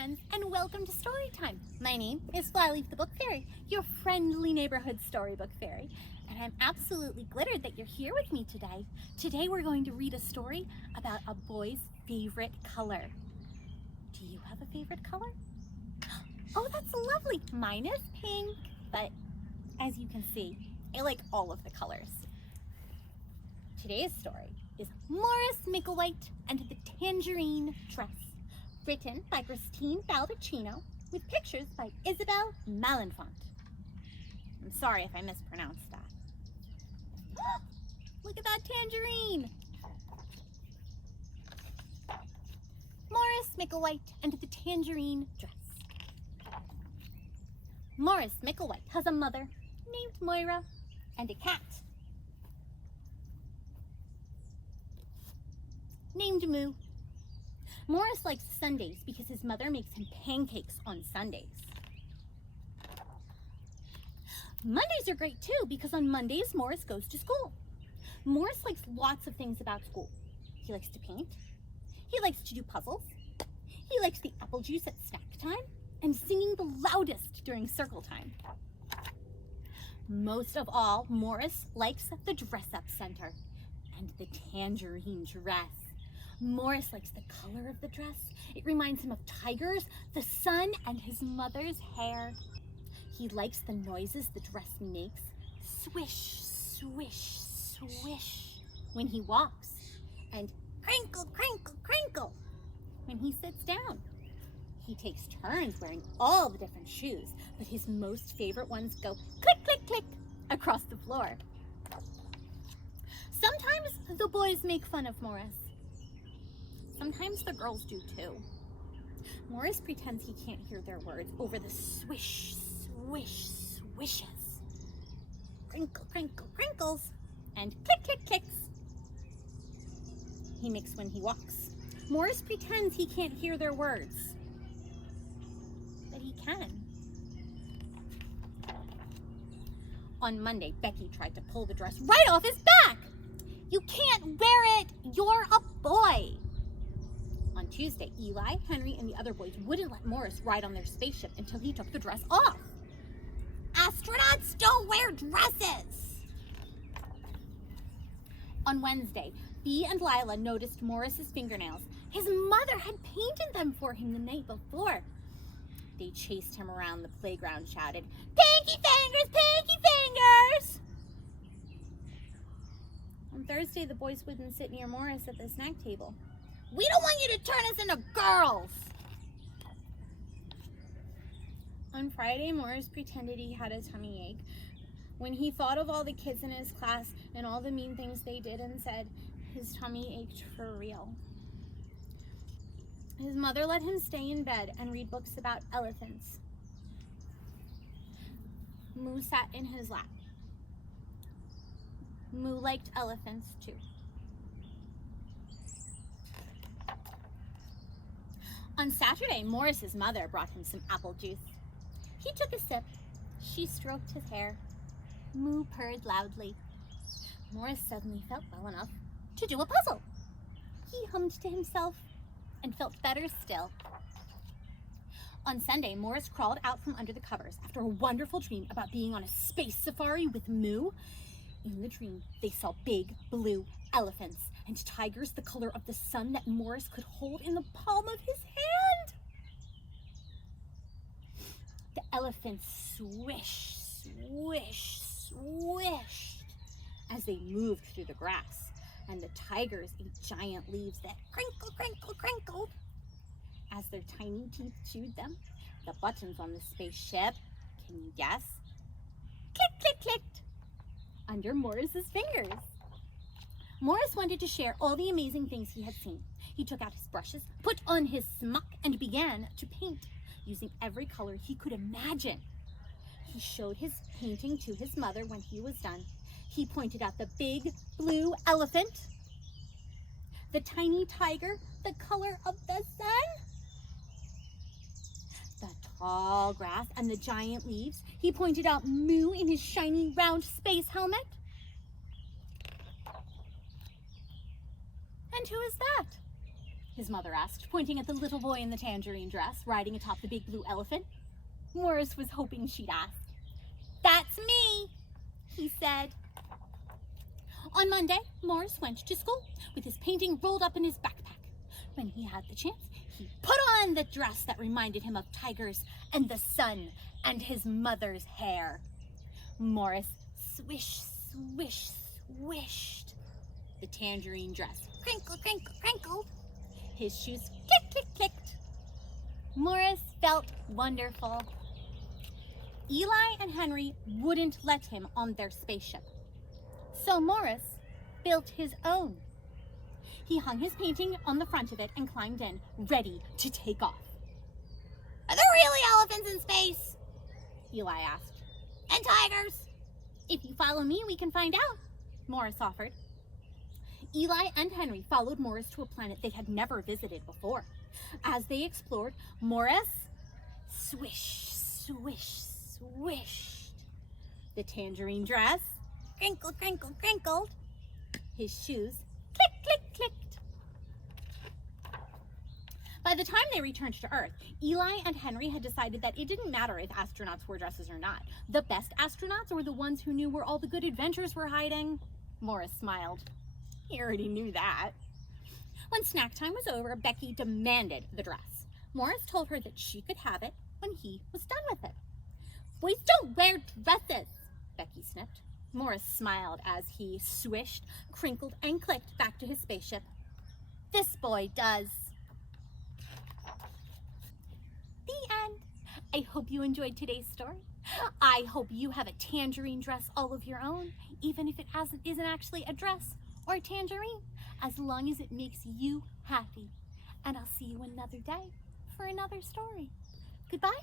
friends, and welcome to Storytime. My name is Flyleaf the Book Fairy, your friendly neighborhood storybook fairy, and I'm absolutely glittered that you're here with me today. Today we're going to read a story about a boy's favorite color. Do you have a favorite color? Oh, that's lovely. Mine is pink, but as you can see, I like all of the colors. Today's story is Morris Micklewhite and the Tangerine Dress, written by Christine Baldacchino with pictures by Isabelle Malenfant. I'm sorry if I mispronounced that. Look at that tangerine! Morris Micklewhite and the Tangerine Dress. Morris Micklewhite has a mother named Moira and a cat named Moo. Morris likes Sundays because his mother makes him pancakes on Sundays. Mondays are great too because on Mondays Morris goes to school. Morris likes lots of things about school. He likes to paint. He likes to do puzzles. He likes the apple juice at snack time and singing the loudest during circle time. Most of all, Morris likes the dress-up center and the tangerine dress. Morris likes the color of the dress. It reminds him of tigers, the sun, and his mother's hair. He likes the noises the dress makes, swish, swish, swish, when he walks, and crinkle, crinkle, crinkle when he sits down. He takes turns wearing all the different shoes, but his most favorite ones go click, click, click across the floor. Sometimes the boys make fun of Morris. Sometimes the girls do too. Morris pretends he can't hear their words over the swish, swish, swishes, crinkle, crinkle, crinkles, and click, click, clicks he makes when he walks. Morris pretends he can't hear their words, but he can. On Monday, Becky tried to pull the dress right off his back. You can't wear it, you're a boy. On Tuesday, Eli, Henry, and the other boys wouldn't let Morris ride on their spaceship until he took the dress off. Astronauts don't wear dresses! On Wednesday, Bee and Lila noticed Morris's fingernails. His mother had painted them for him the night before. They chased him around the playground, shouted, "Pinky fingers, pinky fingers!" On Thursday, the boys wouldn't sit near Morris at the snack table. "We don't want you to turn us into girls!" On Friday, Morris pretended he had a tummy ache. When he thought of all the kids in his class and all the mean things they did and said, his tummy ached for real. His mother let him stay in bed and read books about elephants. Moo sat in his lap. Moo liked elephants too. On Saturday, Morris's mother brought him some apple juice. He took a sip. She stroked his hair. Moo purred loudly. Morris suddenly felt well enough to do a puzzle. He hummed to himself and felt better still. On Sunday, Morris crawled out from under the covers after a wonderful dream about being on a space safari with Moo. In the dream, they saw big blue elephants and tigers the color of the sun that Morris could hold in the palm of his hand. The elephants swish, swish, swished as they moved through the grass, and the tigers ate giant leaves that crinkle, crinkle, crinkled as their tiny teeth chewed them. The buttons on the spaceship, can you guess? Click, click, clicked under Morris's fingers. Morris wanted to share all the amazing things he had seen. He took out his brushes, put on his smock, and began to paint using every color he could imagine. He showed his painting to his mother when he was done. He pointed out the big blue elephant, the tiny tiger, the color of the sun, the tall grass, and the giant leaves. He pointed out Moo in his shiny round space helmet. And who is that? his mother asked, pointing at the little boy in the tangerine dress riding atop the big blue elephant. Morris was hoping she'd ask. "That's me," he said. On Monday, Morris went to school with his painting rolled up in his backpack. When he had the chance, he put on the dress that reminded him of tigers and the sun and his mother's hair. Morris swish, swish, swished. The tangerine dress crinkle, crinkle, crinkled. His shoes click, click, clicked. Morris felt wonderful. Eli and Henry wouldn't let him on their spaceship. So Morris built his own. He hung his painting on the front of it and climbed in, ready to take off. "Are there really elephants in space?" Eli asked. "And tigers?" "If you follow me, we can find out," Morris offered. Eli and Henry followed Morris to a planet they had never visited before. As they explored, Morris swish, swish, swished. The tangerine dress crinkle, crinkle, crinkled. His shoes click, click, clicked. By the time they returned to Earth, Eli and Henry had decided that it didn't matter if astronauts wore dresses or not. The best astronauts were the ones who knew where all the good adventures were hiding. Morris smiled. He already knew that. When snack time was over, Becky demanded the dress. Morris told her that she could have it when he was done with it. "Boys don't wear dresses," Becky snipped. Morris smiled as he swished, crinkled, and clicked back to his spaceship. "This boy does." The end. I hope you enjoyed today's story. I hope you have a tangerine dress all of your own, even if it isn't actually a dress or a tangerine, as long as it makes you happy. And I'll see you another day for another story. Goodbye.